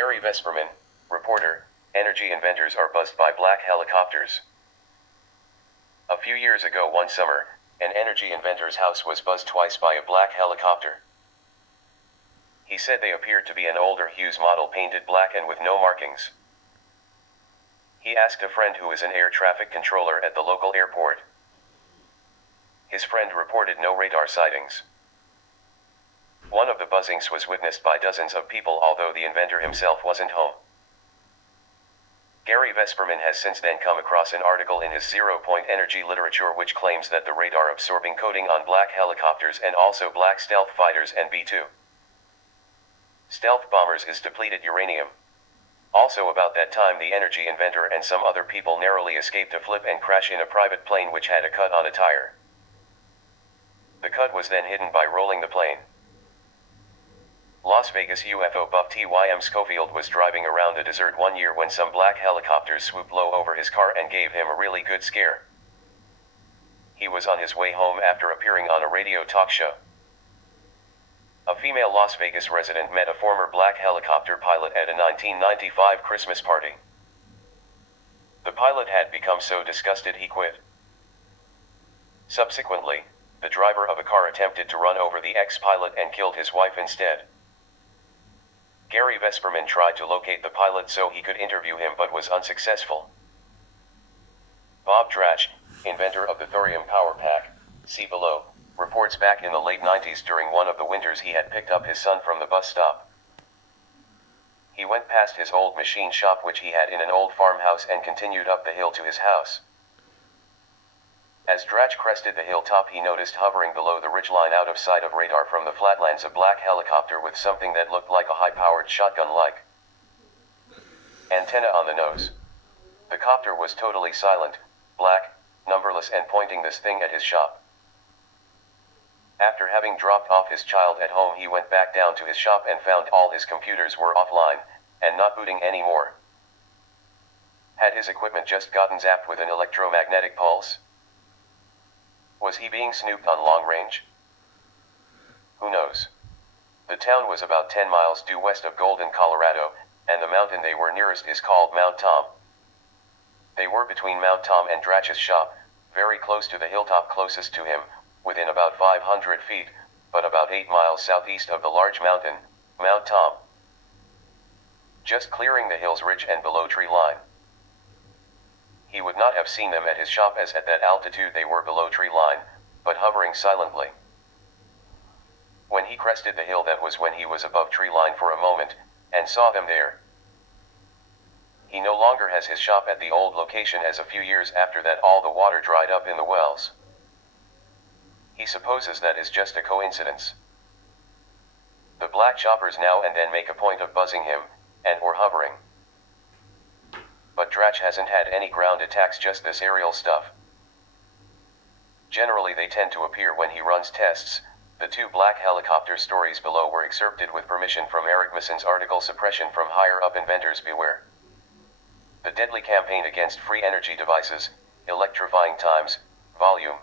Gary Vesperman, reporter, energy inventors are buzzed by black helicopters. A few years ago one summer, an energy inventor's house was buzzed twice by a black helicopter. He said they appeared to be an older Hughes model painted black and with no markings. He asked a friend who is an air traffic controller at the local airport. His friend reported no radar sightings. One of the buzzings was witnessed by dozens of people, although the inventor himself wasn't home. Gary Vesperman has since then come across an article in his zero-point energy literature which claims that the radar-absorbing coating on black helicopters and also black stealth fighters and B-2 stealth bombers is depleted uranium. Also about that time the energy inventor and some other people narrowly escaped a flip and crash in a private plane which had a cut on a tire. The cut was then hidden by rolling the plane. Las Vegas UFO buff T.Y.M. Schofield was driving around the desert one year when some black helicopters swooped low over his car and gave him a really good scare. He was on his way home after appearing on a radio talk show. A female Las Vegas resident met a former black helicopter pilot at a 1995 Christmas party. The pilot had become so disgusted he quit. Subsequently, the driver of a car attempted to run over the ex-pilot and killed his wife instead. Gary Vesperman tried to locate the pilot so he could interview him but was unsuccessful. Bob Drach, inventor of the thorium power pack, see below, reports back in the late 90s during one of the winters he had picked up his son from the bus stop. He went past his old machine shop which he had in an old farmhouse and continued up the hill to his house. As Drach crested the hilltop he noticed hovering below the ridgeline out of sight of radar from the flatlands a black helicopter with something that looked like a high-powered shotgun-like antenna on the nose. The copter was totally silent, black, numberless and pointing this thing at his shop. After having dropped off his child at home he went back down to his shop and found all his computers were offline, and not booting anymore. Had his equipment just gotten zapped with an electromagnetic pulse? Was he being snooped on long range? Who knows? The town was about 10 miles due west of Golden, Colorado, and the mountain they were nearest is called Mount Tom. They were between Mount Tom and Drach's shop, very close to the hilltop closest to him, within about 500 feet, but about 8 miles southeast of the large mountain, Mount Tom. Just clearing the hill's ridge and below tree line. He would not have seen them at his shop as at that altitude they were below tree line, but hovering silently. When he crested the hill that was when he was above tree line for a moment, and saw them there. He no longer has his shop at the old location as a few years after that all the water dried up in the wells. He supposes that is just a coincidence. The black choppers now and then make a point of buzzing him, or hovering. But Drach hasn't had any ground attacks, just this aerial stuff. Generally they tend to appear when he runs tests. The two black helicopter stories below were excerpted with permission from Eric Masson's article Suppression from Higher Up Inventors Beware. The Deadly Campaign Against Free Energy Devices, Electrifying Times, Volume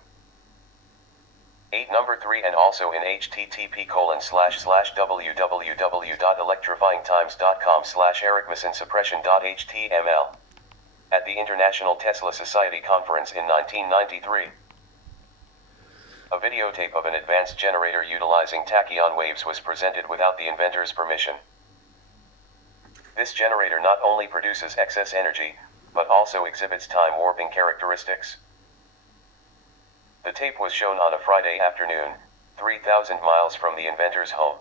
8 number 3 and also in http://www.electrifyingtimes.com/ericmassonsuppression.html. At the International Tesla Society Conference in 1993. A videotape of an advanced generator utilizing tachyon waves was presented without the inventor's permission. This generator not only produces excess energy, but also exhibits time warping characteristics. The tape was shown on a Friday afternoon, 3,000 miles from the inventor's home.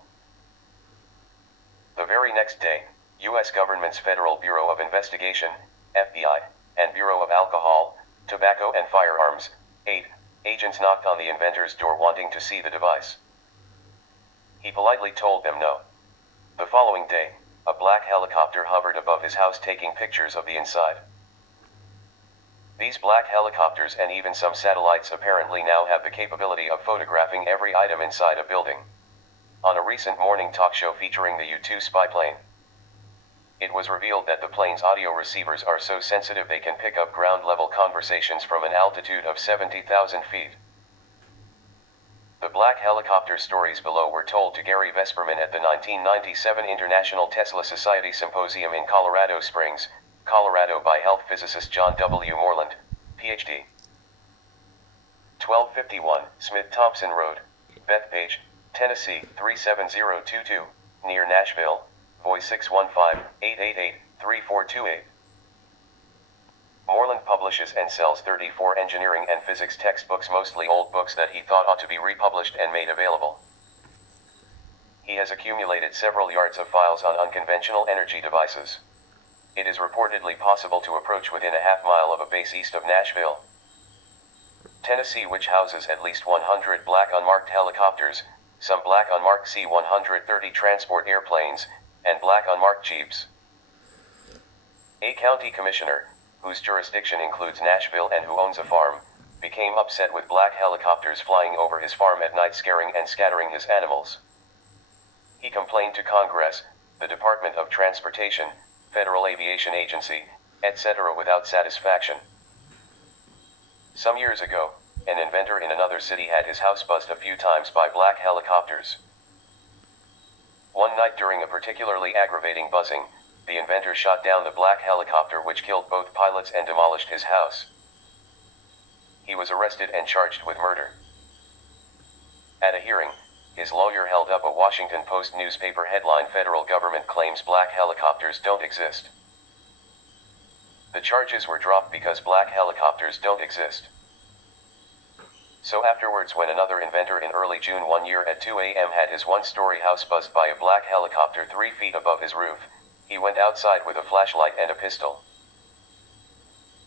The very next day, U.S. government's Federal Bureau of Investigation, FBI, and Bureau of Alcohol, Tobacco and Firearms, 8, agents knocked on the inventor's door wanting to see the device. He politely told them no. The following day, a black helicopter hovered above his house taking pictures of the inside. These black helicopters and even some satellites apparently now have the capability of photographing every item inside a building. On a recent morning talk show featuring the U-2 spy plane, it was revealed that the plane's audio receivers are so sensitive they can pick up ground-level conversations from an altitude of 70,000 feet. The black helicopter stories below were told to Gary Vesperman at the 1997 International Tesla Society Symposium in Colorado Springs, Colorado by health physicist John W. Moreland, Ph.D. 1251 Smith-Thompson Road, Bethpage, Tennessee 37022, near Nashville, voice 615-888-3428. Moreland publishes and sells 34 engineering and physics textbooks, mostly old books that he thought ought to be republished and made available. He has accumulated several yards of files on unconventional energy devices. It is reportedly possible to approach within a half-mile of a base east of Nashville, Tennessee, which houses at least 100 black unmarked helicopters, some black unmarked C-130 transport airplanes, and black unmarked jeeps. A county commissioner, whose jurisdiction includes Nashville and who owns a farm, became upset with black helicopters flying over his farm at night, scaring and scattering his animals. He complained to Congress, the Department of Transportation, Federal Aviation Agency, etc. without satisfaction. Some years ago, an inventor in another city had his house buzzed a few times by black helicopters. One night during a particularly aggravating buzzing, the inventor shot down the black helicopter, which killed both pilots and demolished his house. He was arrested and charged with murder. At a hearing, his lawyer held up a Washington Post newspaper headline: "Federal government claims black helicopters don't exist." The charges were dropped because black helicopters don't exist. So afterwards, when another inventor in early June one year at 2 a.m. had his one-story house buzzed by a black helicopter 3 feet above his roof, he went outside with a flashlight and a pistol.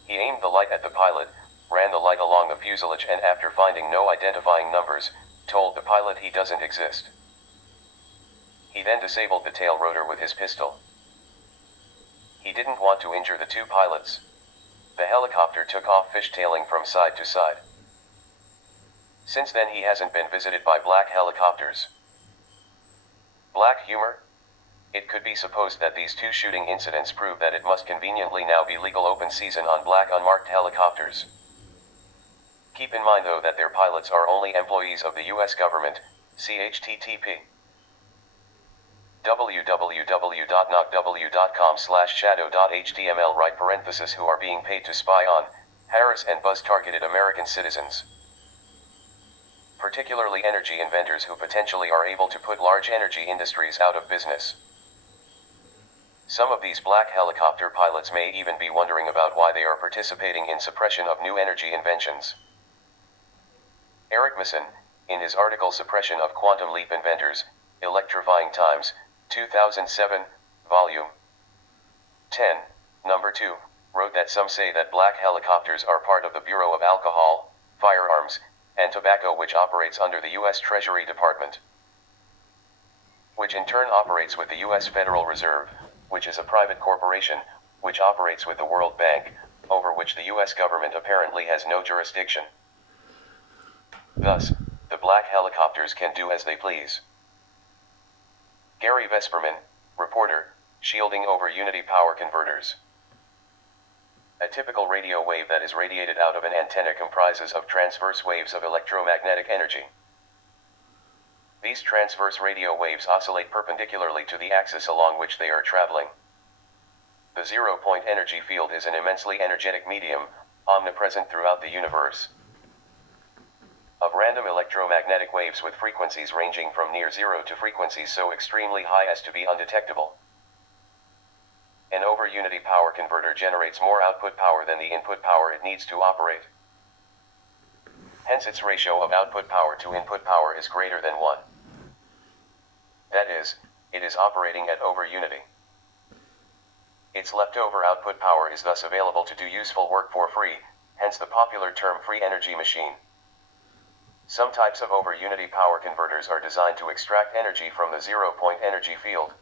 He aimed the light at the pilot, ran the light along the fuselage, and after finding no identifying numbers, told the pilot he doesn't exist. He then disabled the tail rotor with his pistol. He didn't want to injure the two pilots. The helicopter took off fishtailing from side to side. Since then he hasn't been visited by black helicopters. Black humor? It could be supposed that these two shooting incidents prove that it must conveniently now be legal open season on black unmarked helicopters. Keep in mind though that their pilots are only employees of the US government. http www.nocw.com/shadow.html right parenthesis who are being paid to spy on, harass and buzz targeted American citizens. Particularly energy inventors who potentially are able to put large energy industries out of business. Some of these black helicopter pilots may even be wondering about why they are participating in suppression of new energy inventions. Eric Masson, in his article Suppression of Quantum Leap Inventors, Electrifying Times, 2007, Volume 10, Number 2, wrote that some say that black helicopters are part of the Bureau of Alcohol, Firearms, and Tobacco, which operates under the U.S. Treasury Department, which in turn operates with the U.S. Federal Reserve, which is a private corporation, which operates with the World Bank, over which the U.S. government apparently has no jurisdiction. Thus, the black helicopters can do as they please. Gary Vesperman, reporter, shielding over unity power converters. A typical radio wave that is radiated out of an antenna comprises of transverse waves of electromagnetic energy. These transverse radio waves oscillate perpendicularly to the axis along which they are traveling. The zero-point energy field is an immensely energetic medium, omnipresent throughout the universe. Of random electromagnetic waves with frequencies ranging from near zero to frequencies so extremely high as to be undetectable. An over-unity power converter generates more output power than the input power it needs to operate. Hence its ratio of output power to input power is greater than 1. That is, it is operating at over-unity. Its leftover output power is thus available to do useful work for free, hence the popular term free energy machine. Some types of over-unity power converters are designed to extract energy from the zero-point energy field.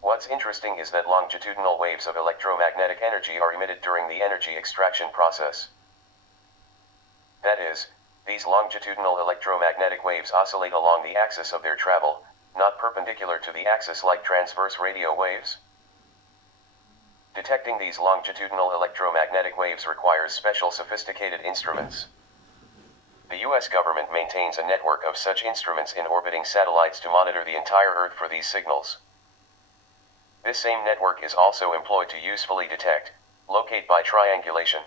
What's interesting is that longitudinal waves of electromagnetic energy are emitted during the energy extraction process. That is, these longitudinal electromagnetic waves oscillate along the axis of their travel, not perpendicular to the axis like transverse radio waves. Detecting these longitudinal electromagnetic waves requires special sophisticated instruments. The US government maintains a network of such instruments in orbiting satellites to monitor the entire Earth for these signals. This same network is also employed to usefully detect, locate by triangulation,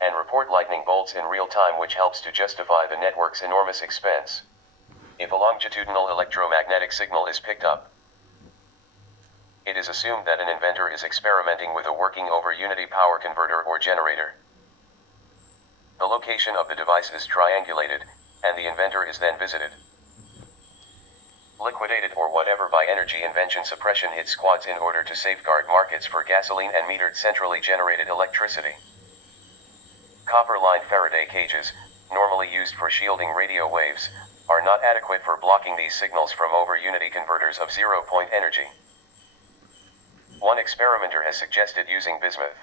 and report lightning bolts in real time, which helps to justify the network's enormous expense. If a longitudinal electromagnetic signal is picked up, it is assumed that an inventor is experimenting with a working over unity power converter or generator. The location of the device is triangulated, and the inventor is then visited, liquidated or whatever by energy invention suppression hit squads in order to safeguard markets for gasoline and metered centrally generated electricity. Copper-lined Faraday cages, normally used for shielding radio waves, are not adequate for blocking these signals from over-unity converters of zero-point energy. One experimenter has suggested using bismuth.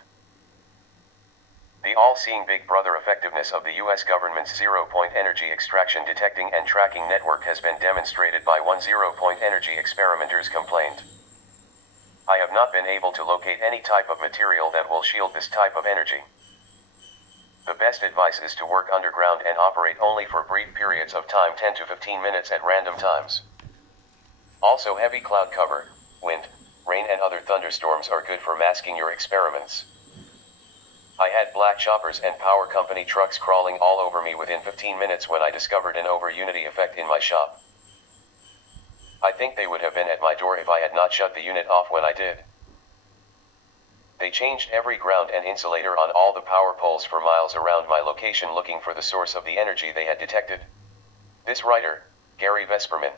The all-seeing Big Brother effectiveness of the US government's zero-point energy extraction detecting and tracking network has been demonstrated by one zero-point energy experimenters complained. I have not been able to locate any type of material that will shield this type of energy. The best advice is to work underground and operate only for brief periods of time, 10 to 15 minutes at random times. Also, heavy cloud cover, wind, rain and other thunderstorms are good for masking your experiments. I had black choppers and power company trucks crawling all over me within 15 minutes when I discovered an over-unity effect in my shop. I think they would have been at my door if I had not shut the unit off when I did. They changed every ground and insulator on all the power poles for miles around my location looking for the source of the energy they had detected. This writer, Gary Vesperman,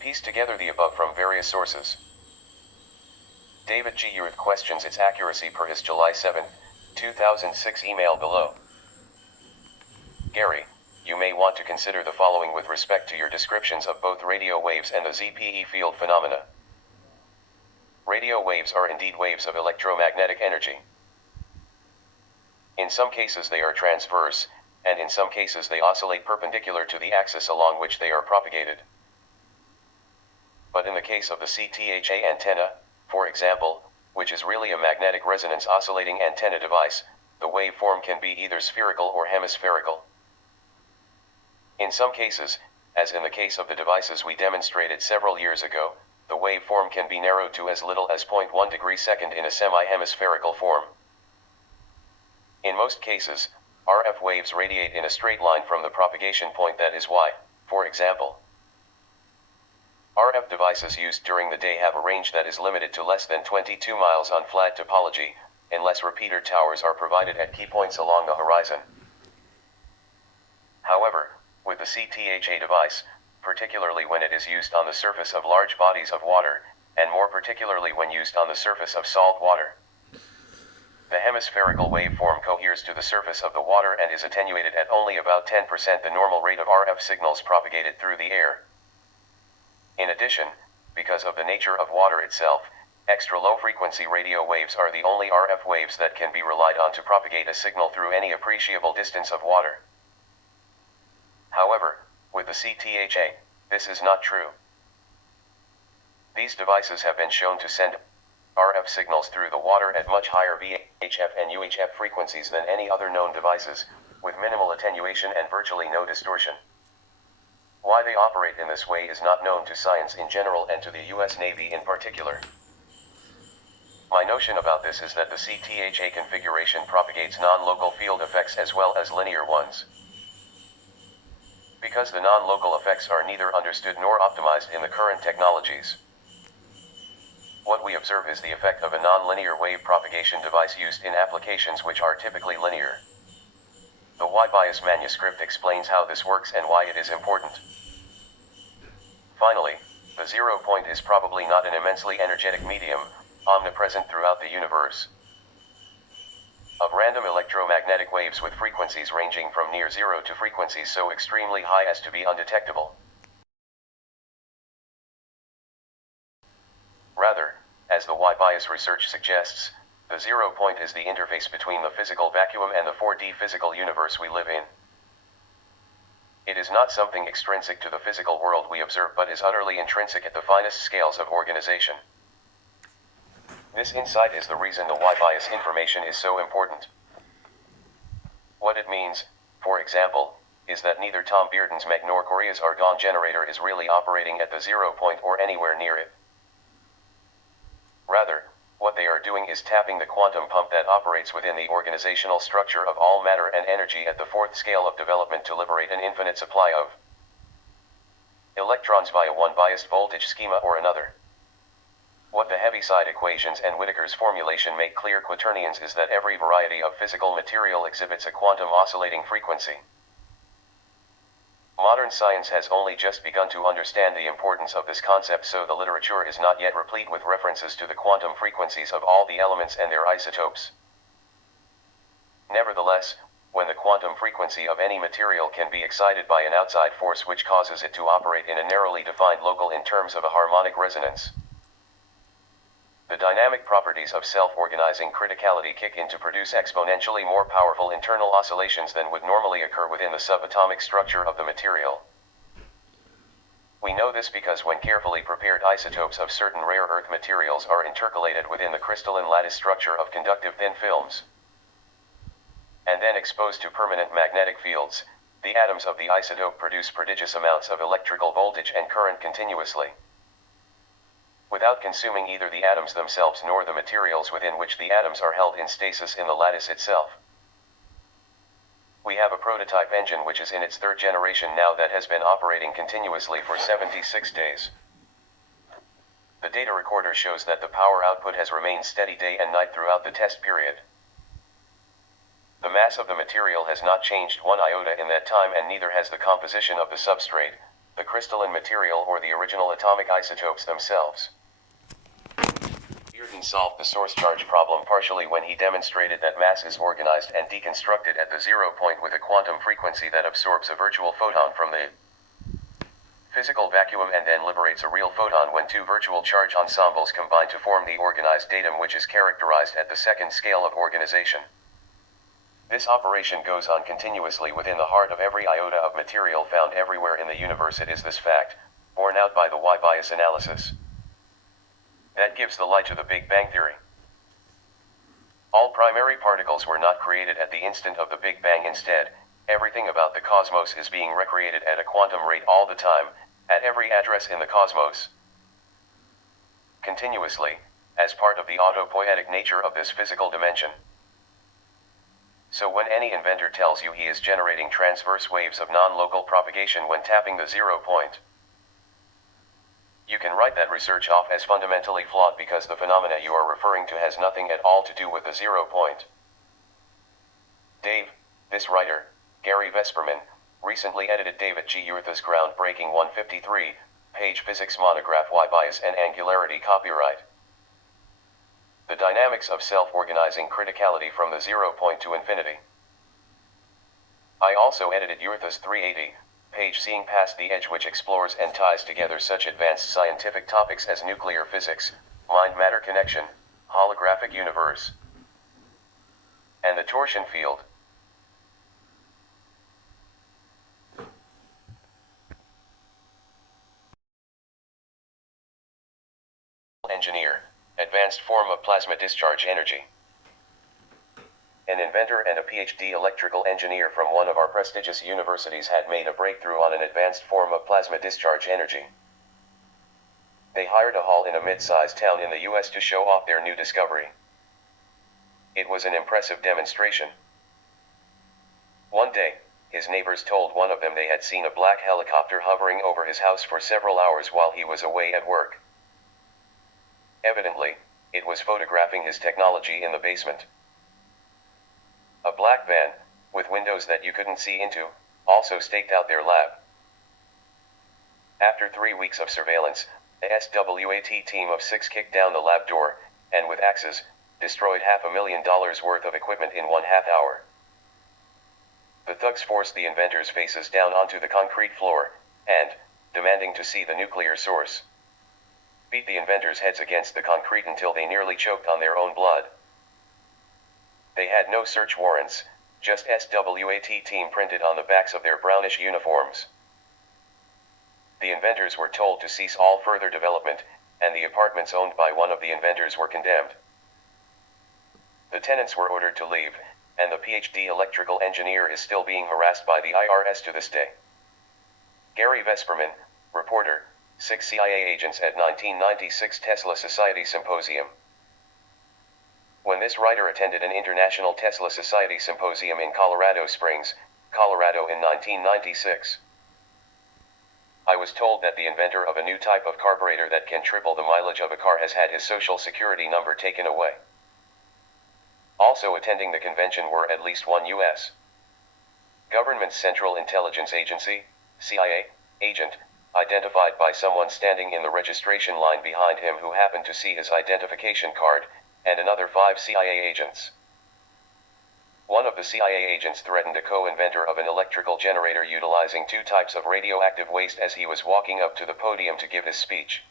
pieced together the above from various sources. David G. Urith questions its accuracy per his July 7, 2006 email below. Gary, you may want to consider the following with respect to your descriptions of both radio waves and the ZPE field phenomena. Radio waves are indeed waves of electromagnetic energy. In some cases they are transverse, and in some cases they oscillate perpendicular to the axis along which they are propagated. But in the case of the CTHA antenna, for example, which is really a magnetic resonance oscillating antenna device, the waveform can be either spherical or hemispherical. In some cases, as in the case of the devices we demonstrated several years ago, the waveform can be narrowed to as little as 0.1 degree second in a semi-hemispherical form. In most cases, RF waves radiate in a straight line from the propagation point, that is why, for example, RF devices used during the day have a range that is limited to less than 22 miles on flat topology, unless repeater towers are provided at key points along the horizon. However, with the CTHA device, particularly when it is used on the surface of large bodies of water, and more particularly when used on the surface of salt water, the hemispherical waveform coheres to the surface of the water and is attenuated at only about 10% the normal rate of RF signals propagated through the air. In addition, because of the nature of water itself, extra low-frequency radio waves are the only RF waves that can be relied on to propagate a signal through any appreciable distance of water. However, with the CTHA, this is not true. These devices have been shown to send RF signals through the water at much higher VHF and UHF frequencies than any other known devices, with minimal attenuation and virtually no distortion. Why they operate in this way is not known to science in general and to the US Navy in particular. My notion about this is that the CTHA configuration propagates non-local field effects as well as linear ones. Because the non-local effects are neither understood nor optimized in the current technologies, what we observe is the effect of a non-linear wave propagation device used in applications which are typically linear. The Y-bias manuscript explains how this works and why it is important. Finally, the zero point is probably not an immensely energetic medium, omnipresent throughout the universe. Of random electromagnetic waves with frequencies ranging from near zero to frequencies so extremely high as to be undetectable. Rather, as the Y-bias research suggests, the zero point is the interface between the physical vacuum and the 4D physical universe we live in. It is not something extrinsic to the physical world we observe but is utterly intrinsic at the finest scales of organization. This insight is the reason the Y-bias information is so important. What it means, for example, is that neither Tom Bearden's mech nor Korea's argon generator is really operating at the 0 point or anywhere near it. Rather, what they are doing is tapping the quantum pump that operates within the organizational structure of all matter and energy at the fourth scale of development to liberate an infinite supply of electrons via one biased voltage schema or another. What the Heaviside equations and Whittaker's formulation make clear quaternions is that every variety of physical material exhibits a quantum oscillating frequency. Modern science has only just begun to understand the importance of this concept, so the literature is not yet replete with references to the quantum frequencies of all the elements and their isotopes. Nevertheless, when the quantum frequency of any material can be excited by an outside force which causes it to operate in a narrowly defined local in terms of a harmonic resonance, the dynamic properties of self-organizing criticality kick in to produce exponentially more powerful internal oscillations than would normally occur within the subatomic structure of the material. We know this because when carefully prepared isotopes of certain rare earth materials are intercalated within the crystalline lattice structure of conductive thin films, and then exposed to permanent magnetic fields, the atoms of the isotope produce prodigious amounts of electrical voltage and current continuously, without consuming either the atoms themselves nor the materials within which the atoms are held in stasis in the lattice itself. We have a prototype engine which is in its third generation now that has been operating continuously for 76 days. The data recorder shows that the power output has remained steady day and night throughout the test period. The mass of the material has not changed one iota in that time, and neither has the composition of the substrate, the crystalline material, or the original atomic isotopes themselves. Bearden solved the source charge problem partially when he demonstrated that mass is organized and deconstructed at the 0 point with a quantum frequency that absorbs a virtual photon from the physical vacuum and then liberates a real photon when two virtual charge ensembles combine to form the organized datum, which is characterized at the second scale of organization. This operation goes on continuously within the heart of every iota of material found everywhere in the universe. It is this fact, borne out by the Y-bias analysis, that gives the lie to the Big Bang theory. All primary particles were not created at the instant of the Big Bang. Instead, everything about the cosmos is being recreated at a quantum rate all the time, at every address in the cosmos, continuously, as part of the autopoietic nature of this physical dimension. So when any inventor tells you he is generating transverse waves of non-local propagation when tapping the 0 point, you can write that research off as fundamentally flawed because the phenomena you are referring to has nothing at all to do with the 0 point. Dave, this writer, Gary Vesperman, recently edited David G. Urtha's groundbreaking 153-page physics monograph Y-bias and angularity copyright. The dynamics of self-organizing criticality from the 0 point to infinity. I also edited Urtha's 380-page Seeing Past the Edge, which explores and ties together such advanced scientific topics as nuclear physics, mind-matter connection, holographic universe, and the torsion field. Engineer. Advanced form of plasma discharge energy. An inventor and a Ph.D. electrical engineer from one of our prestigious universities had made a breakthrough on an advanced form of plasma discharge energy. They hired a hall in a mid-sized town in the US to show off their new discovery. It was an impressive demonstration. One day, his neighbors told one of them they had seen a black helicopter hovering over his house for several hours while he was away at work. Evidently, it was photographing his technology in the basement. A black van, with windows that you couldn't see into, also staked out their lab. After 3 weeks of surveillance, a SWAT team of 6 kicked down the lab door, and with axes, destroyed $500,000 worth of equipment in 1/2 hour. The thugs forced the inventors' faces down onto the concrete floor, and, demanding to see the nuclear source, beat the inventors' heads against the concrete until they nearly choked on their own blood. They had no search warrants, just SWAT team printed on the backs of their brownish uniforms. The inventors were told to cease all further development, and the apartments owned by one of the inventors were condemned. The tenants were ordered to leave, and the Ph.D. electrical engineer is still being harassed by the IRS to this day. Gary Vesperman, reporter, 6 CIA agents at 1996 Tesla Society Symposium. When this writer attended an International Tesla Society Symposium in Colorado Springs, Colorado in 1996. I was told that the inventor of a new type of carburetor that can triple the mileage of a car has had his social security number taken away. Also attending the convention were at least one U.S. government's Central Intelligence Agency, CIA, agent, identified by someone standing in the registration line behind him who happened to see his identification card, and another 5 CIA agents. One of the CIA agents threatened a co-inventor of an electrical generator utilizing 2 types of radioactive waste as he was walking up to the podium to give his speech.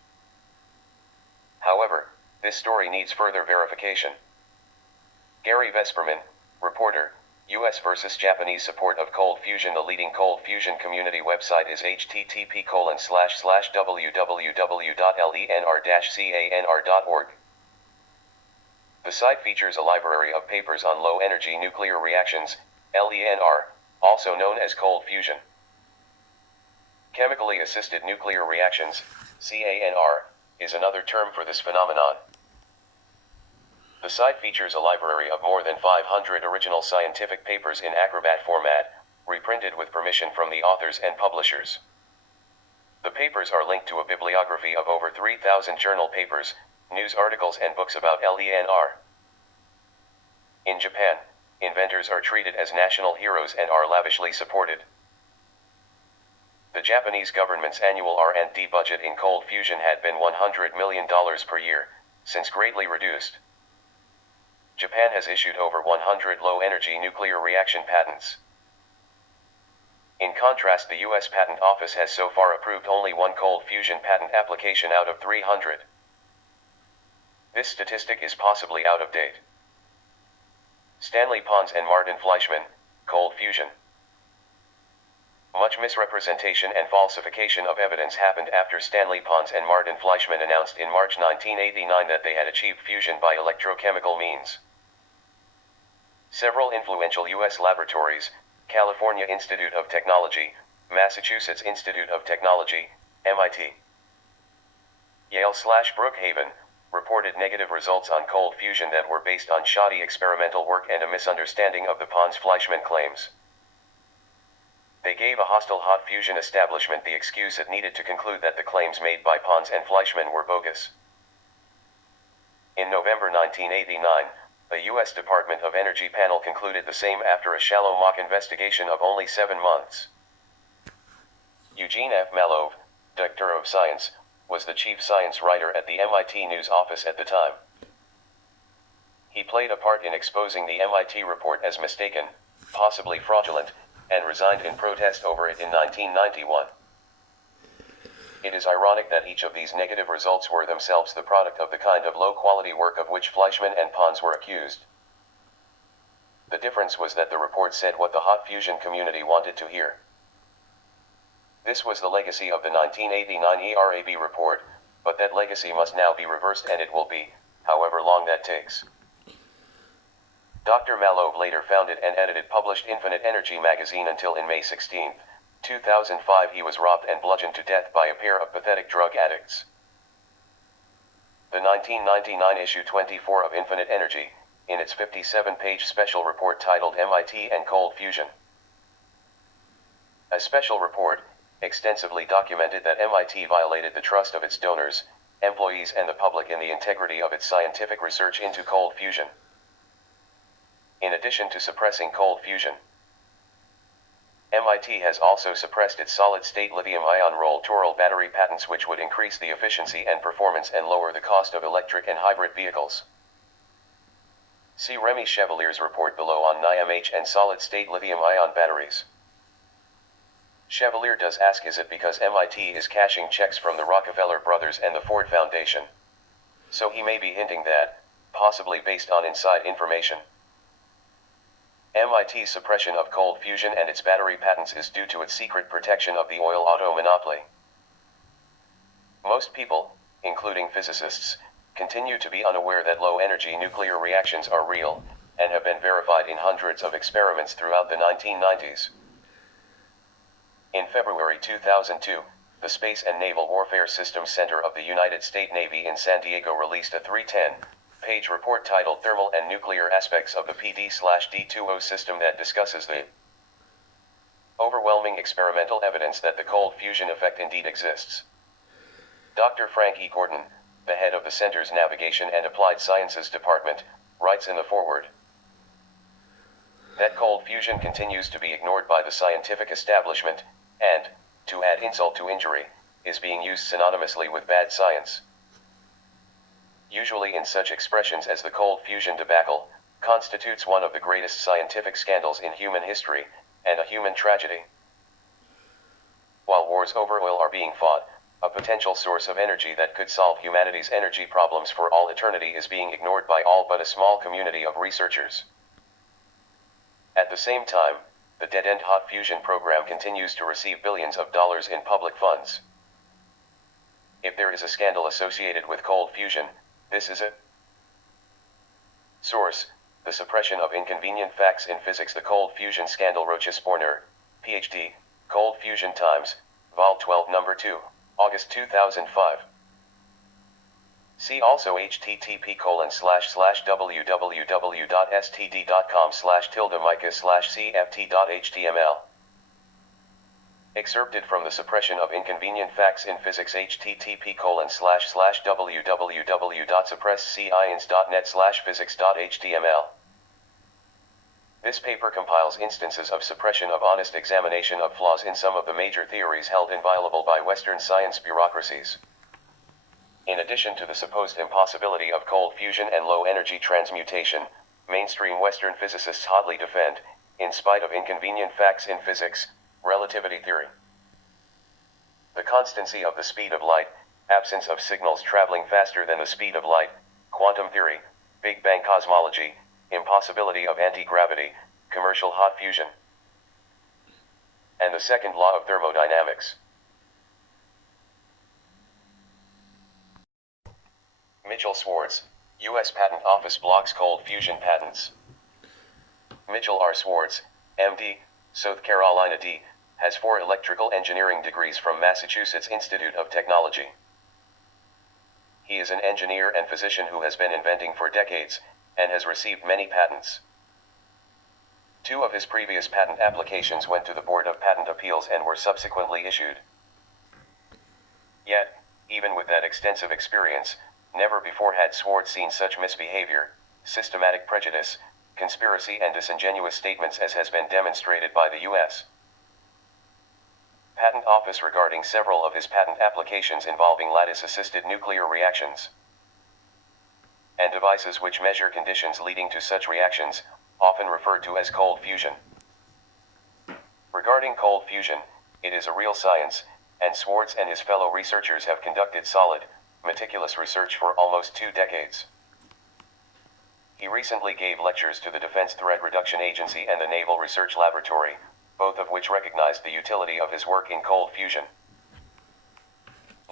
However, this story needs further verification. Gary Vesperman, reporter, U.S. versus Japanese support of cold fusion. The leading cold fusion community website is http://www.lenr-canr.org. The site features a library of papers on low-energy nuclear reactions, LENR, also known as cold fusion. Chemically assisted nuclear reactions, CANR, is another term for this phenomenon. The site features a library of more than 500 original scientific papers in Acrobat format, reprinted with permission from the authors and publishers. The papers are linked to a bibliography of over 3,000 journal papers, news articles and books about LENR. In Japan, inventors are treated as national heroes and are lavishly supported. The Japanese government's annual R&D budget in cold fusion had been $100 million per year, since greatly reduced. Japan has issued over 100 low-energy nuclear reaction patents. In contrast, the U.S. Patent Office has so far approved only 1 cold fusion patent application out of 300. This statistic is possibly out of date. Stanley Pons and Martin Fleischmann, cold fusion. Much misrepresentation and falsification of evidence happened after Stanley Pons and Martin Fleischmann announced in March 1989 that they had achieved fusion by electrochemical means. Several influential U.S. laboratories, California Institute of Technology, Massachusetts Institute of Technology, MIT, Yale/Brookhaven, reported negative results on cold fusion that were based on shoddy experimental work and a misunderstanding of the Pons-Fleischmann claims. They gave a hostile hot fusion establishment the excuse it needed to conclude that the claims made by Pons and Fleischmann were bogus. In November 1989, a U.S. Department of Energy panel concluded the same after a shallow mock investigation of only 7 months. Eugene F. Malov, Doctor of Science, was the chief science writer at the MIT News office at the time. He played a part in exposing the MIT report as mistaken, possibly fraudulent, and resigned in protest over it in 1991. It is ironic that each of these negative results were themselves the product of the kind of low-quality work of which Fleischmann and Pons were accused. The difference was that the report said what the hot fusion community wanted to hear. This was the legacy of the 1989 ERAB report, but that legacy must now be reversed, and it will be, however long that takes. Dr. Malov later founded and edited published Infinite Energy magazine until in May 16, 2005 he was robbed and bludgeoned to death by a pair of pathetic drug addicts. The 1999 issue 24 of Infinite Energy, in its 57-page special report titled MIT and Cold Fusion. A special report extensively documented that MIT violated the trust of its donors, employees and the public in the integrity of its scientific research into cold fusion. In addition to suppressing cold fusion, MIT has also suppressed its solid-state lithium-ion roll-toroll battery patents, which would increase the efficiency and performance and lower the cost of electric and hybrid vehicles. See Remy Chevalier's report below on NiMH and solid-state lithium-ion batteries. Chevalier does ask, is it because MIT is cashing checks from the Rockefeller brothers and the Ford Foundation? So he may be hinting that, possibly based on inside information, MIT's suppression of cold fusion and its battery patents is due to its secret protection of the oil auto monopoly. Most people, including physicists, continue to be unaware that low-energy nuclear reactions are real, and have been verified in hundreds of experiments throughout the 1990s. In February 2002, the Space and Naval Warfare Systems Center of the United States Navy in San Diego released a 310-page report titled Thermal and Nuclear Aspects of the Pd/D20 System that discusses the overwhelming experimental evidence that the cold fusion effect indeed exists. Dr. Frank E. Gordon, the head of the center's Navigation and Applied Sciences Department, writes in the foreword that cold fusion continues to be ignored by the scientific establishment, and, to add insult to injury, is being used synonymously with bad science. Usually in such expressions as the cold fusion debacle, constitutes one of the greatest scientific scandals in human history, and a human tragedy. While wars over oil are being fought, a potential source of energy that could solve humanity's energy problems for all eternity is being ignored by all but a small community of researchers. At the same time, the dead-end hot fusion program continues to receive billions of dollars in public funds. If there is a scandal associated with cold fusion, this is it. Source: The Suppression of Inconvenient Facts in Physics. The Cold Fusion Scandal. Rochesborner, Ph.D., Cold Fusion Times, Vol. 12 No. 2, August 2005. See also http://www.std.com/tilde-mica/cft.html. Excerpted from The Suppression of Inconvenient Facts in Physics. http://www.suppressscience.net/physics.html. This paper compiles instances of suppression of honest examination of flaws in some of the major theories held inviolable by Western science bureaucracies. In addition to the supposed impossibility of cold fusion and low-energy transmutation, mainstream Western physicists hotly defend, in spite of inconvenient facts in physics, relativity theory. The constancy of the speed of light, absence of signals traveling faster than the speed of light, quantum theory, Big Bang cosmology, impossibility of anti-gravity, commercial hot fusion, and the second law of thermodynamics. Mitchell Swartz, U.S. Patent Office blocks cold fusion patents. Mitchell R. Swartz, M.D., South Carolina D., has 4 electrical engineering degrees from Massachusetts Institute of Technology. He is an engineer and physician who has been inventing for decades, and has received many patents. 2 of his previous patent applications went to the Board of Patent Appeals and were subsequently issued. Yet, even with that extensive experience, never before had Swartz seen such misbehavior, systematic prejudice, conspiracy and disingenuous statements as has been demonstrated by the U.S. Patent Office regarding several of his patent applications involving lattice-assisted nuclear reactions and devices which measure conditions leading to such reactions, often referred to as cold fusion. Regarding cold fusion, it is a real science, and Swartz and his fellow researchers have conducted solid, meticulous research for almost 2 decades. He recently gave lectures to the Defense Threat Reduction Agency and the Naval Research Laboratory, both of which recognized the utility of his work in cold fusion.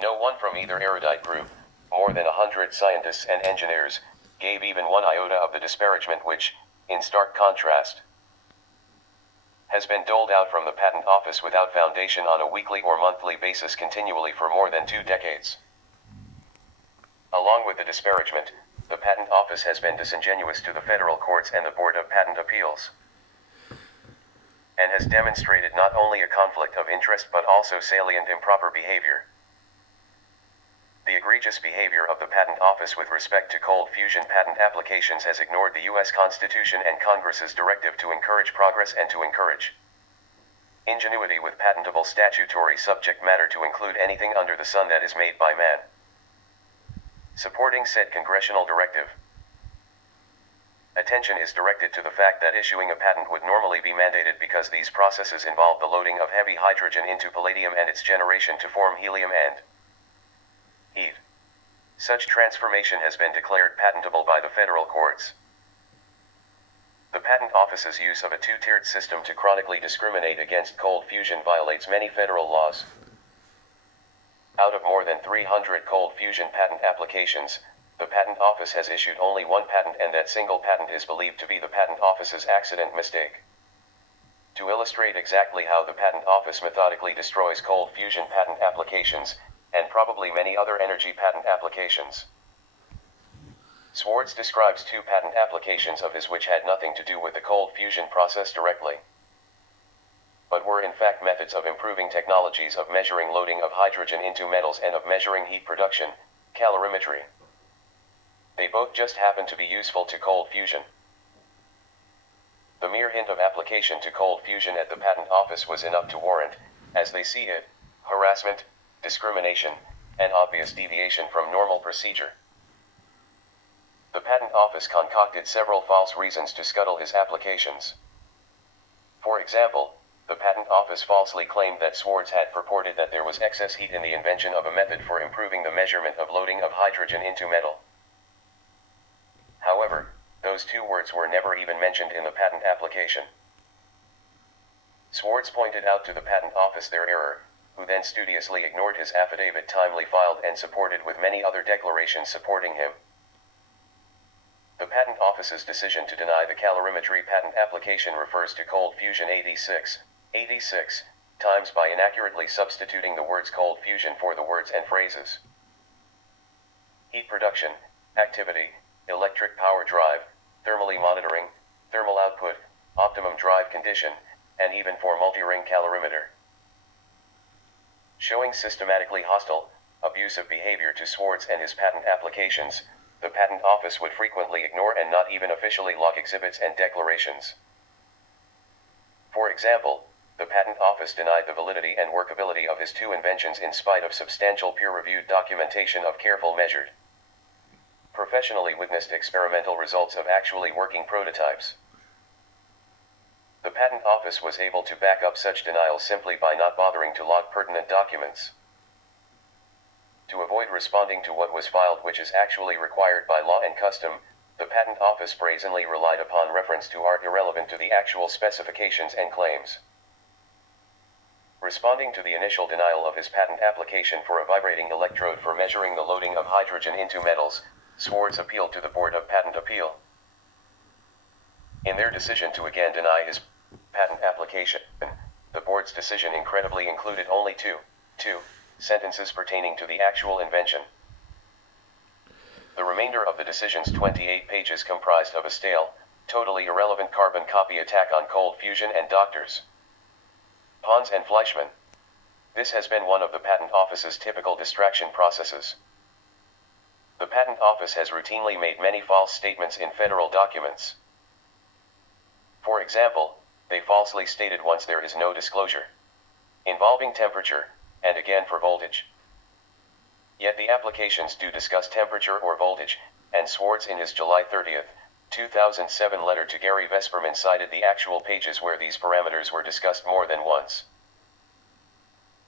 No one from either erudite group, more than 100 scientists and engineers, gave even one iota of the disparagement which, in stark contrast, has been doled out from the Patent Office without foundation on a weekly or monthly basis continually for more than 2 decades. Along with the disparagement, the Patent Office has been disingenuous to the federal courts and the Board of Patent Appeals, and has demonstrated not only a conflict of interest but also salient improper behavior. The egregious behavior of the Patent Office with respect to cold fusion patent applications has ignored the U.S. Constitution and Congress's directive to encourage progress and to encourage ingenuity with patentable statutory subject matter to include anything under the sun that is made by man. Supporting said congressional directive, attention is directed to the fact that issuing a patent would normally be mandated because these processes involve the loading of heavy hydrogen into palladium and its generation to form helium and heat. Such transformation has been declared patentable by the federal courts. The Patent Office's use of a 2-tiered system to chronically discriminate against cold fusion violates many federal laws. Out of more than 300 cold fusion patent applications, the Patent Office has issued only one patent, and that single patent is believed to be the Patent Office's accident mistake. To illustrate exactly how the Patent Office methodically destroys cold fusion patent applications, and probably many other energy patent applications. Swartz describes 2 patent applications of his which had nothing to do with the cold fusion process directly, but were in fact methods of improving technologies of measuring loading of hydrogen into metals and of measuring heat production, calorimetry. They both just happen to be useful to cold fusion. The mere hint of application to cold fusion at the Patent Office was enough to warrant, as they see it, harassment, discrimination, and obvious deviation from normal procedure. The Patent Office concocted several false reasons to scuttle his applications. For example, the Patent Office falsely claimed that Swartz had purported that there was excess heat in the invention of a method for improving the measurement of loading of hydrogen into metal. However, those 2 words were never even mentioned in the patent application. Swartz pointed out to the Patent Office their error, who then studiously ignored his affidavit timely filed and supported with many other declarations supporting him. The Patent Office's decision to deny the calorimetry patent application refers to cold fusion 86 times by inaccurately substituting the words cold fusion for the words and phrases heat production, activity, electric power drive, thermally monitoring, thermal output, optimum drive condition, and even for multi-ring calorimeter. Showing systematically hostile, abusive behavior to Swartz and his patent applications, the Patent Office would frequently ignore and not even officially log exhibits and declarations. For example, the Patent Office denied the validity and workability of his 2 inventions in spite of substantial peer-reviewed documentation of careful measured, professionally witnessed experimental results of actually working prototypes. The Patent Office was able to back up such denial simply by not bothering to log pertinent documents. To avoid responding to what was filed, which is actually required by law and custom, the Patent Office brazenly relied upon reference to art irrelevant to the actual specifications and claims. Responding to the initial denial of his patent application for a vibrating electrode for measuring the loading of hydrogen into metals, Swartz appealed to the Board of Patent Appeal. In their decision to again deny his patent application, the board's decision incredibly included only two sentences pertaining to the actual invention. The remainder of the decision's 28 pages comprised of a stale, totally irrelevant carbon copy attack on cold fusion and doctors Pons and Fleischmann. This has been one of the Patent Office's typical distraction processes. The Patent Office has routinely made many false statements in federal documents. For example, they falsely stated once there is no disclosure involving temperature, and again for voltage. Yet the applications do discuss temperature or voltage, and Swartz in his July 30, 2007 letter to Gary Vesperman cited the actual pages where these parameters were discussed more than once.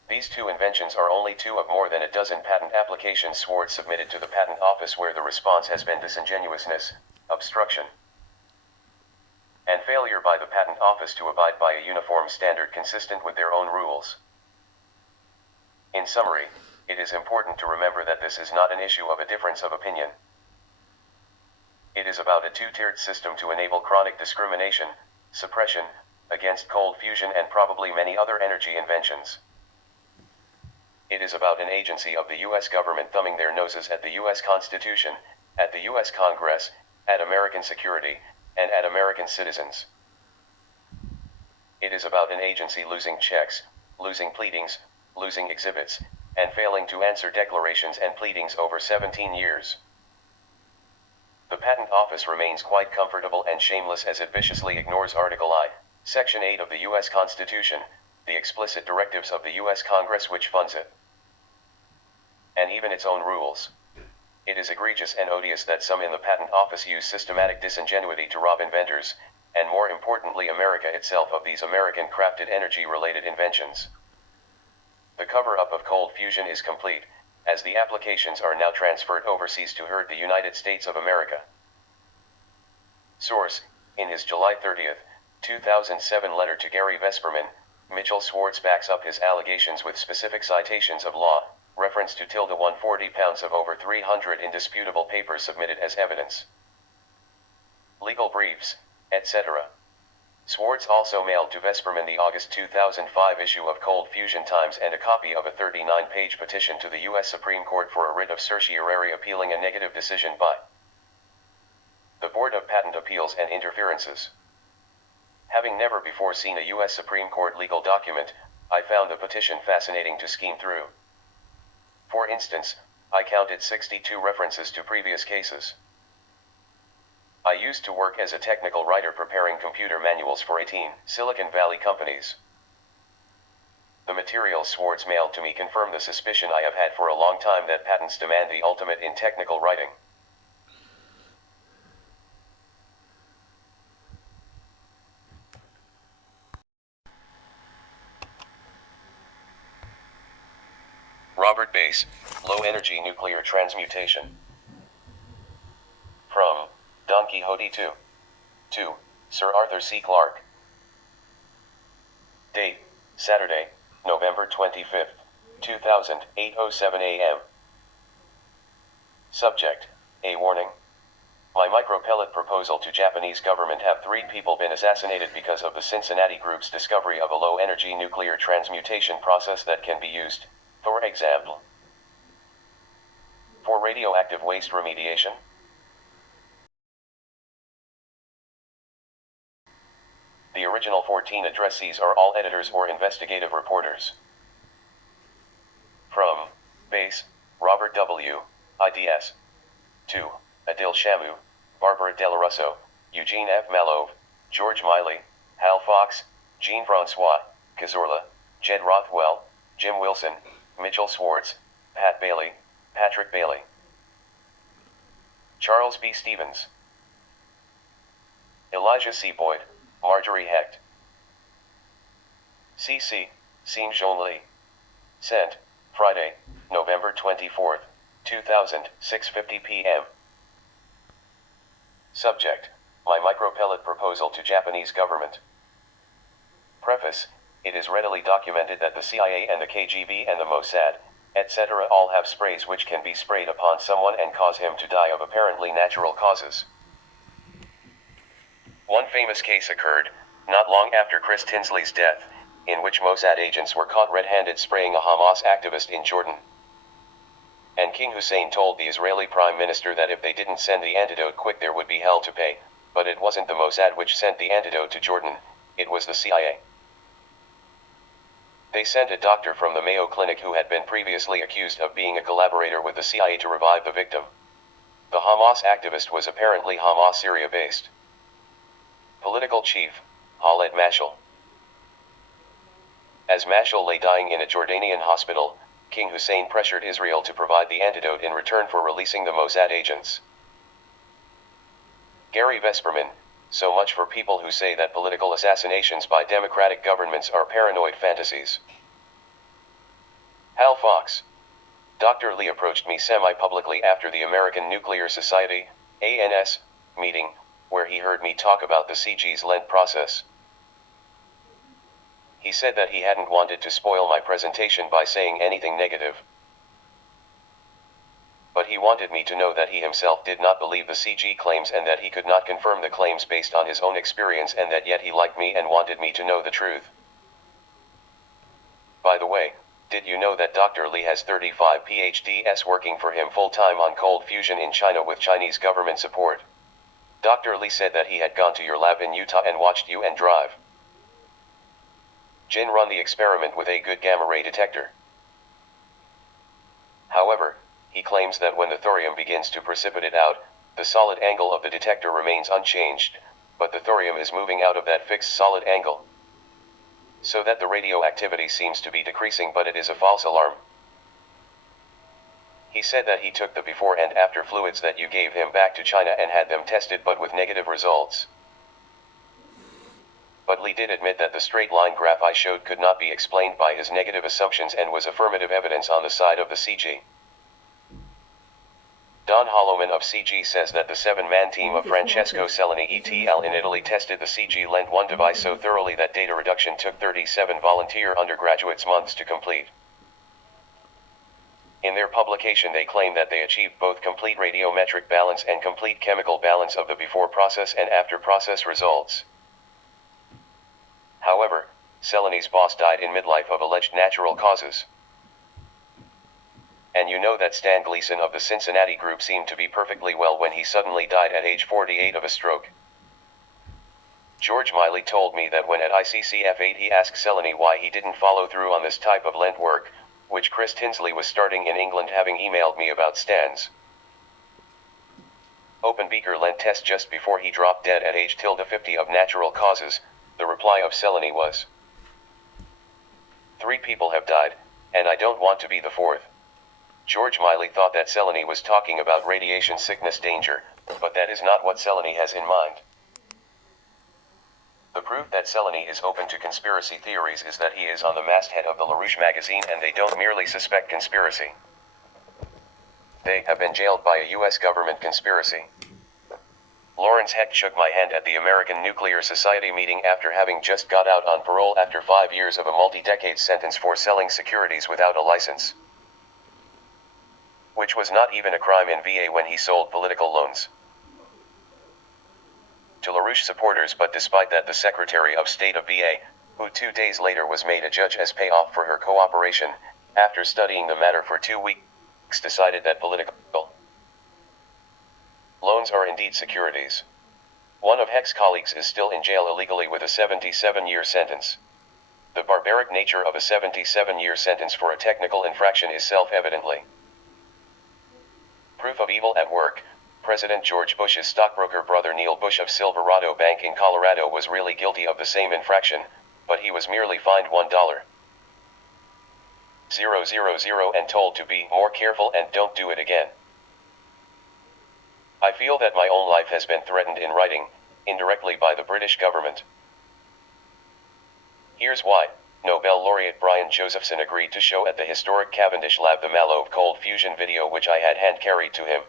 These 2 inventions are only 2 of more than a dozen patent applications Swartz submitted to the Patent Office where the response has been disingenuousness, obstruction, and failure by the Patent Office to abide by a uniform standard consistent with their own rules. In summary, it is important to remember that this is not an issue of a difference of opinion. It is about a 2-tiered system to enable chronic discrimination, suppression, against cold fusion and probably many other energy inventions. It is about an agency of the U.S. government thumbing their noses at the U.S. Constitution, at the U.S. Congress, at American security, and at American citizens. It is about an agency losing checks, losing pleadings, losing exhibits, and failing to answer declarations and pleadings over 17 years. The Patent Office remains quite comfortable and shameless as it viciously ignores Article I, Section 8 of the U.S. Constitution, the explicit directives of the U.S. Congress which funds it, and even its own rules. It is egregious and odious that some in the Patent Office use systematic disingenuity to rob inventors, and more importantly America itself, of these American-crafted energy-related inventions. The cover-up of cold fusion is complete, as the applications are now transferred overseas to hurt the United States of America. Source: in his July 30, 2007 letter to Gary Vesperman, Mitchell Swartz backs up his allegations with specific citations of law, reference to tilde 140 pounds of over 300 indisputable papers submitted as evidence. Legal briefs, etc. Swartz also mailed to Vesperman the August 2005 issue of Cold Fusion Times and a copy of a 39-page petition to the U.S. Supreme Court for a writ of certiorari appealing a negative decision by the Board of Patent Appeals and Interferences. Having never before seen a U.S. Supreme Court legal document, I found the petition fascinating to skim through. For instance, I counted 62 references to previous cases. I used to work as a technical writer preparing computer manuals for 18 Silicon Valley companies. The materials Swartz mailed to me confirm the suspicion I have had for a long time that patents demand the ultimate in technical writing. Robert Bass, Low-Energy Nuclear Transmutation. From Don Quixote 2. Sir Arthur C. Clarke. Date, Saturday, November 25, 2000, 8:07 a.m. Subject, a warning. My micropellet proposal to Japanese government have 3 people been assassinated because of the Cincinnati group's discovery of a low-energy nuclear transmutation process that can be used, for example, for radioactive waste remediation. The original 14 addressees are all editors or investigative reporters. From Bass, Robert W., IDS. 2. Adil Shamu, Barbara Delarusso, Eugene F. Malove, George Miley, Hal Fox, Jean-Francois Cazorla, Jed Rothwell, Jim Wilson, Mitchell Swartz, Pat Bailey, Patrick Bailey. Charles B. Stevens. Elijah C. Boyd, Marjorie Hecht. C.C. Sean Lee. Sent, Friday, November 24, 2000, 6:50 p.m. Subject, my micropellet proposal to Japanese government. Preface, it is readily documented that the CIA and the KGB and the Mossad, etc. all have sprays which can be sprayed upon someone and cause him to die of apparently natural causes. One famous case occurred, not long after Chris Tinsley's death, in which Mossad agents were caught red-handed spraying a Hamas activist in Jordan. And King Hussein told the Israeli Prime Minister that if they didn't send the antidote quick there would be hell to pay, but it wasn't the Mossad which sent the antidote to Jordan, it was the CIA. They sent a doctor from the Mayo Clinic who had been previously accused of being a collaborator with the CIA to revive the victim. The Hamas activist was apparently Hamas Syria-based. Political Chief, Khaled Mashal. As Mashal lay dying in a Jordanian hospital, King Hussein pressured Israel to provide the antidote in return for releasing the Mossad agents. Gary Vesperman, so much for people who say that political assassinations by democratic governments are paranoid fantasies. Hal Fox. Dr. Lee approached me semi-publicly after the American Nuclear Society, ANS, meeting, where he heard me talk about the CG's Lent process. He said that he hadn't wanted to spoil my presentation by saying anything negative. But he wanted me to know that he himself did not believe the CG claims and that he could not confirm the claims based on his own experience and that yet he liked me and wanted me to know the truth. By the way, did you know that Dr. Lee has 35 Ph.D.s working for him full-time on cold fusion in China with Chinese government support? Dr. Lee said that he had gone to your lab in Utah and watched you and drive Jin run the experiment with a good gamma-ray detector. However, he claims that when the thorium begins to precipitate out, the solid angle of the detector remains unchanged, but the thorium is moving out of that fixed solid angle. So that the radioactivity seems to be decreasing, but it is a false alarm. He said that he took the before and after fluids that you gave him back to China and had them tested but with negative results. But Lee did admit that the straight line graph I showed could not be explained by his negative assumptions and was affirmative evidence on the side of the CG. Don Holloman of CG says that the 7-man team of Francesco Cellini et.al. in Italy tested the CG Lent 1 device so thoroughly that data reduction took 37 volunteer undergraduates months to complete. In their publication they claim that they achieved both complete radiometric balance and complete chemical balance of the before process and after process results. However, Seleni's boss died in midlife of alleged natural causes. And you know that Stan Gleason of the Cincinnati group seemed to be perfectly well when he suddenly died at age 48 of a stroke. George Miley told me that when at ICCF8 he asked Seleni why he didn't follow through on this type of lent work, which Chris Tinsley was starting in England, having emailed me about Stan's open beaker lent test just before he dropped dead at age 50 of natural causes. The reply of Seleni was, "3 people have died, and I don't want to be the 4th. George Miley thought that Seleni was talking about radiation sickness danger, but that is not what Seleni has in mind. The proof that Seleni is open to conspiracy theories is that he is on the masthead of the LaRouche magazine, and they don't merely suspect conspiracy. They have been jailed by a U.S. government conspiracy." Lawrence Hecht shook my hand at the American Nuclear Society meeting after having just got out on parole after 5 years of a multi-decade sentence for selling securities without a license, which was not even a crime in VA when he sold political loans to LaRouche supporters. But despite that, the Secretary of State of VA, who 2 days later was made a judge as payoff for her cooperation, after studying the matter for 2 weeks, decided that political loans are indeed securities. One of Hecht's colleagues is still in jail illegally with a 77-year sentence. The barbaric nature of a 77-year sentence for a technical infraction is self-evidently proof of evil at work. President George Bush's stockbroker brother Neil Bush of Silverado Bank in Colorado was really guilty of the same infraction, but he was merely fined $1,000 and told to be more careful and don't do it again. I feel that my own life has been threatened in writing, indirectly by the British government. Here's why. Nobel laureate Brian Josephson agreed to show at the historic Cavendish lab the Malov cold fusion video which I had hand-carried to him.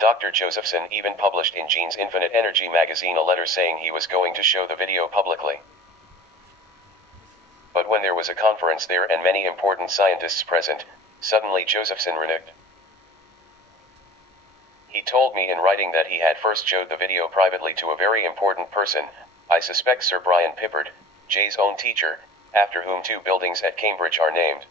Dr. Josephson even published in Gene's Infinite Energy magazine a letter saying he was going to show the video publicly. But when there was a conference there and many important scientists present, suddenly Josephson reneged. He told me in writing that he had first showed the video privately to a very important person, I suspect Sir Brian Pippard, Jay's own teacher, after whom 2 buildings at Cambridge are named.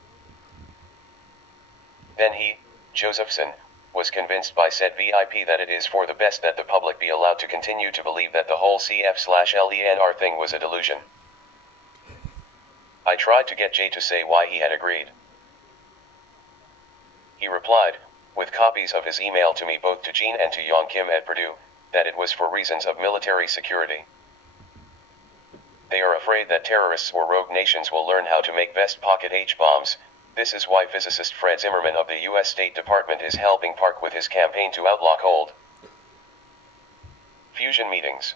Then he, Josephson, was convinced by said VIP that it is for the best that the public be allowed to continue to believe that the whole CF/LENR thing was a delusion. I tried to get Jay to say why he had agreed. He replied, with copies of his email to me both to Gene and to Young Kim at Purdue, that it was for reasons of military security. They are afraid that terrorists or rogue nations will learn how to make vest pocket H-bombs. This is why physicist Fred Zimmerman of the U.S. State Department is helping Park with his campaign to outlaw cold fusion meetings.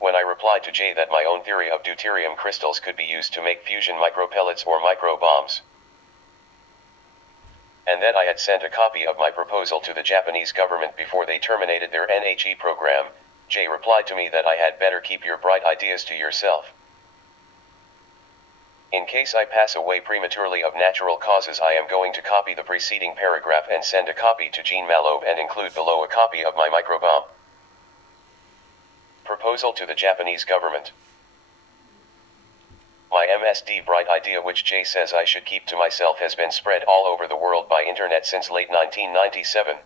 When I replied to Jay that my own theory of deuterium crystals could be used to make fusion micropellets or microbombs, and that I had sent a copy of my proposal to the Japanese government before they terminated their NHE program, Jay replied to me that I had better keep your bright ideas to yourself. In case I pass away prematurely of natural causes, I am going to copy the preceding paragraph and send a copy to Gene Malov and include below a copy of my microbomb proposal to the Japanese government. My MSD bright idea, which Jay says I should keep to myself, has been spread all over the world by internet since late 1997.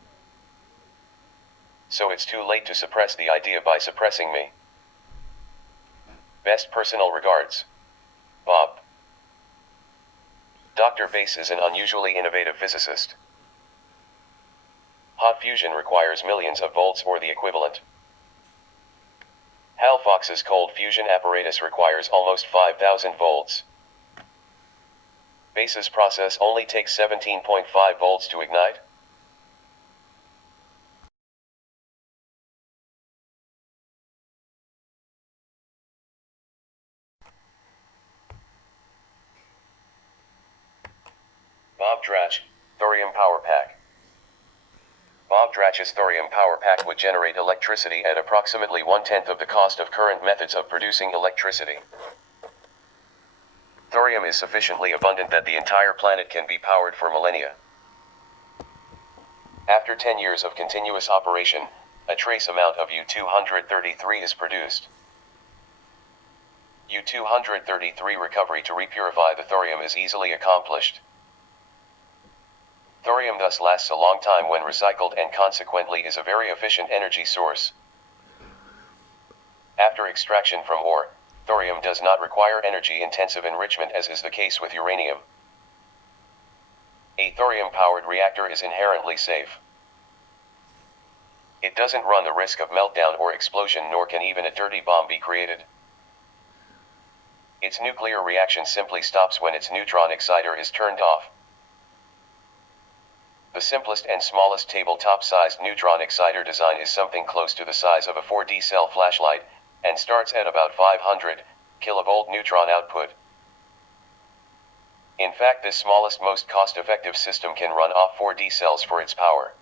So it's too late to suppress the idea by suppressing me. Best personal regards, Bob. Dr. Bass is an unusually innovative physicist. Hot fusion requires millions of volts or the equivalent. Hal Fox's cold fusion apparatus requires almost 5,000 volts. Bass's process only takes 17.5 volts to ignite. Bob Dratch, thorium power pack. Bob Dratch's thorium power pack would generate electricity at approximately 1/10 of the cost of current methods of producing electricity. Thorium is sufficiently abundant that the entire planet can be powered for millennia. After 10 years of continuous operation, a trace amount of U-233 is produced. U-233 recovery to repurify the thorium is easily accomplished. Thorium thus lasts a long time when recycled and consequently is a very efficient energy source. After extraction from ore, thorium does not require energy-intensive enrichment as is the case with uranium. A thorium-powered reactor is inherently safe. It doesn't run the risk of meltdown or explosion, nor can even a dirty bomb be created. Its nuclear reaction simply stops when its neutron exciter is turned off. The simplest and smallest tabletop-sized neutron exciter design is something close to the size of a 4D cell flashlight, and starts at about 500 kilovolt neutron output. In fact, this smallest, most cost-effective system can run off 4D cells for its power.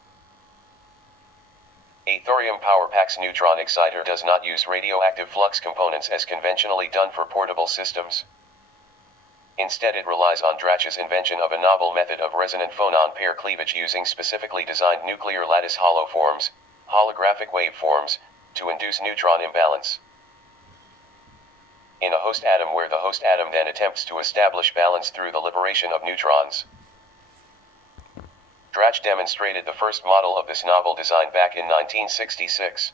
A thorium power pack's neutron exciter does not use radioactive flux components as conventionally done for portable systems. Instead, it relies on Drach's invention of a novel method of resonant phonon pair cleavage using specifically designed nuclear lattice holoforms, holographic waveforms, to induce neutron imbalance in a host atom, where the host atom then attempts to establish balance through the liberation of neutrons. Drach demonstrated the first model of this novel design back in 1966.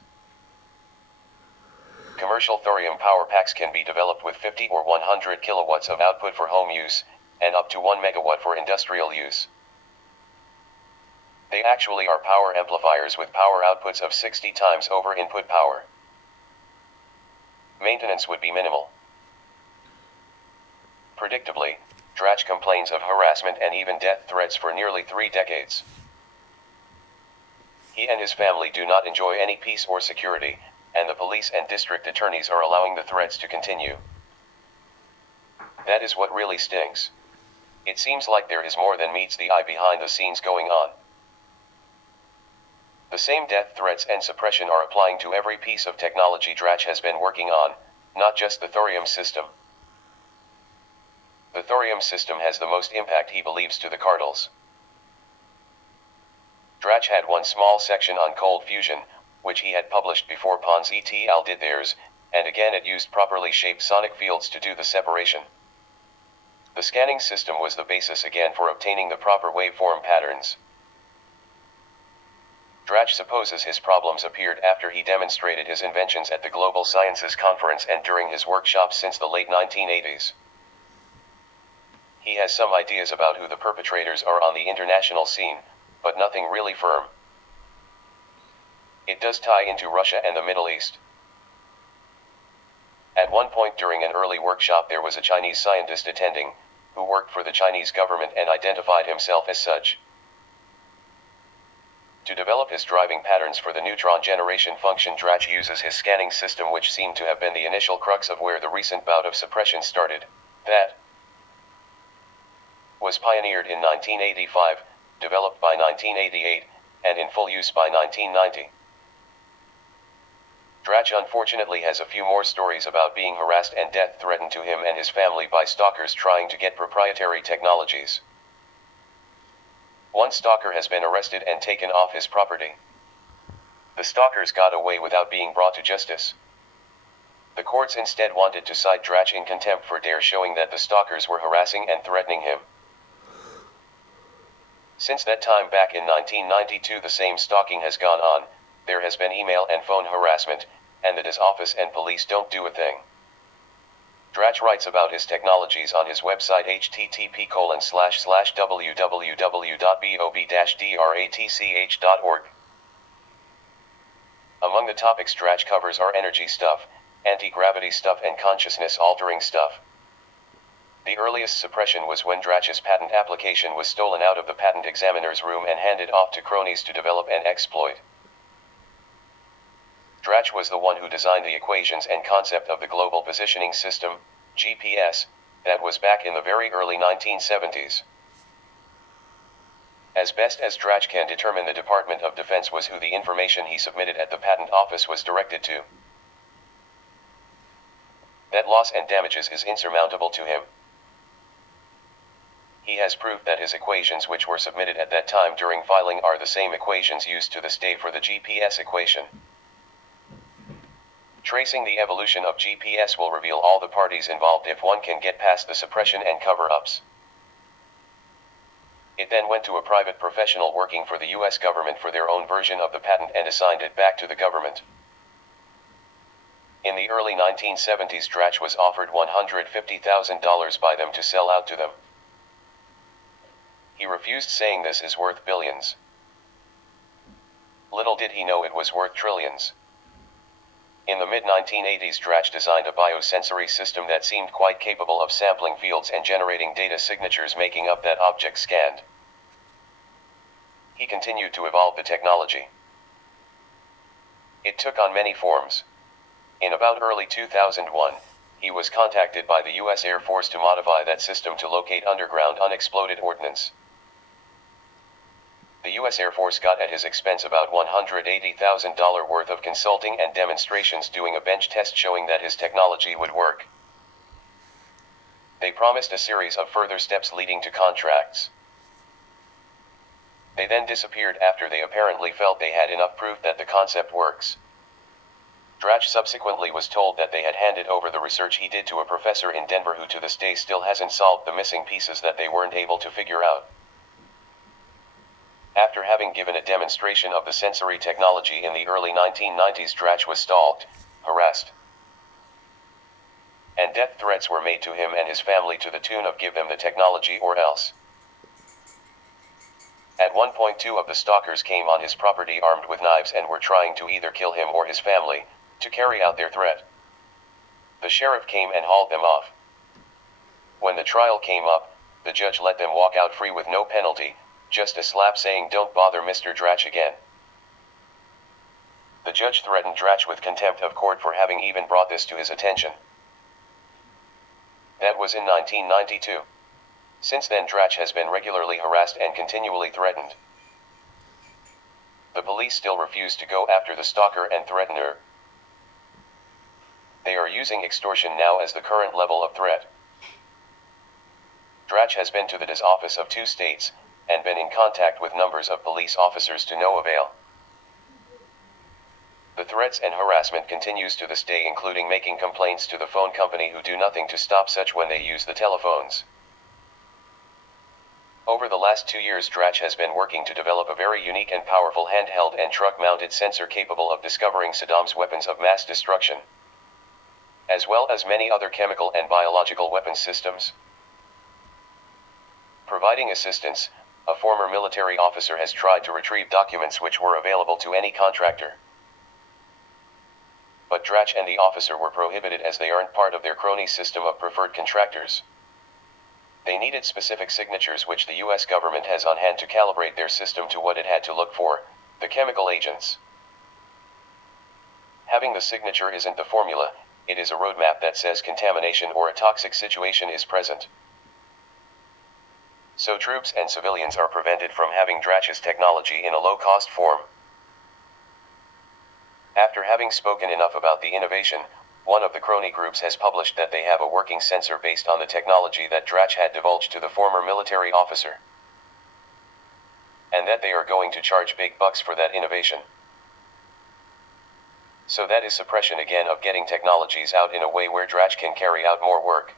Commercial thorium power packs can be developed with 50 or 100 kilowatts of output for home use, and up to 1 megawatt for industrial use. They actually are power amplifiers with power outputs of 60 times over input power. Maintenance would be minimal. Predictably, Drach complains of harassment and even death threats for nearly 3 decades. He and his family do not enjoy any peace or security, and the police and district attorneys are allowing the threats to continue. That is what really stings. It seems like there is more than meets the eye behind the scenes going on. The same death threats and suppression are applying to every piece of technology Drach has been working on, not just the thorium system. The thorium system has the most impact, he believes, to the cartels. Drach had one small section on cold fusion, which he had published before Pons et al. Did theirs, and again it used properly shaped sonic fields to do the separation. The scanning system was the basis again for obtaining the proper waveform patterns. Drach supposes his problems appeared after he demonstrated his inventions at the Global Sciences Conference and during his workshops since the late 1980s. He has some ideas about who the perpetrators are on the international scene, but nothing really firm. It does tie into Russia and the Middle East. At one point during an early workshop there was a Chinese scientist attending, who worked for the Chinese government and identified himself as such. To develop his driving patterns for the neutron generation function, Drach uses his scanning system, which seemed to have been the initial crux of where the recent bout of suppression started. That was pioneered in 1985, developed by 1988, and in full use by 1990. Drach unfortunately has a few more stories about being harassed and death threatened to him and his family by stalkers trying to get proprietary technologies. One stalker has been arrested and taken off his property. The stalkers got away without being brought to justice. The courts instead wanted to cite Drach in contempt for dare showing that the stalkers were harassing and threatening him. Since that time back in 1992 the same stalking has gone on. There has been email and phone harassment, and the DA's office and police don't do a thing. Drach writes about his technologies on his website http://www.bob-dratch.org. Among the topics Drach covers are energy stuff, anti-gravity stuff and consciousness-altering stuff. The earliest suppression was when Drach's patent application was stolen out of the patent examiner's room and handed off to cronies to develop and exploit. Drach was the one who designed the equations and concept of the Global Positioning System, GPS, that was back in the very early 1970s. As best as Drach can determine, the Department of Defense was who the information he submitted at the patent office was directed to. That loss and damages is insurmountable to him. he has proved that his equations which were submitted at that time during filing are the same equations used to this day for the GPS equation. Tracing the evolution of GPS will reveal all the parties involved if one can get past the suppression and cover-ups. It then went to a private professional working for the US government for their own version of the patent and assigned it back to the government. In the early 1970s, Dratch was offered $150,000 by them to sell out to them. He refused, saying this is worth billions. Little did he know it was worth trillions. In the mid-1980s, Dratch designed a biosensory system that seemed quite capable of sampling fields and generating data signatures making up that object scanned. He continued to evolve the technology. It took on many forms. In about early 2001, he was contacted by the US Air Force to modify that system to locate underground unexploded ordnance. The US Air Force got at his expense about $180,000 worth of consulting and demonstrations, doing a bench test showing that his technology would work. They promised a series of further steps leading to contracts. They then disappeared after they apparently felt they had enough proof that the concept works. Dratch subsequently was told that they had handed over the research he did to a professor in Denver who to this day still hasn't solved the missing pieces that they weren't able to figure out. After having given a demonstration of the sensory technology in the early 1990s, Dratch was stalked, harassed, and death threats were made to him and his family to the tune of "give them the technology or else." At one point, 2 of the stalkers came on his property armed with knives and were trying to either kill him or his family, to carry out their threat. The sheriff came and hauled them off. When the trial came up, the judge let them walk out free with no penalty, just a slap saying, "Don't bother Mr. Dratch again." The judge threatened Dratch with contempt of court for having even brought this to his attention. That was in 1992. Since then, Dratch has been regularly harassed and continually threatened. The police still refuse to go after the stalker and threatener. They are using extortion now as the current level of threat. Dratch has been to the DA's office of 2 states, and been in contact with numbers of police officers to no avail. The threats and harassment continues to this day, including making complaints to the phone company who do nothing to stop such when they use the telephones. Over the last 2 years, Dratch has been working to develop a very unique and powerful handheld and truck-mounted sensor capable of discovering Saddam's weapons of mass destruction, as well as many other chemical and biological weapons systems. Providing assistance, a former military officer has tried to retrieve documents which were available to any contractor. But Dratch and the officer were prohibited as they aren't part of their crony system of preferred contractors. They needed specific signatures which the US government has on hand to calibrate their system to what it had to look for, the chemical agents. Having the signature isn't the formula, it is a roadmap that says contamination or a toxic situation is present. So troops and civilians are prevented from having Dratch's technology in a low-cost form. After having spoken enough about the innovation, one of the crony groups has published that they have a working sensor based on the technology that Dratch had divulged to the former military officer, and that they are going to charge big bucks for that innovation. So that is suppression again of getting technologies out in a way where Dratch can carry out more work.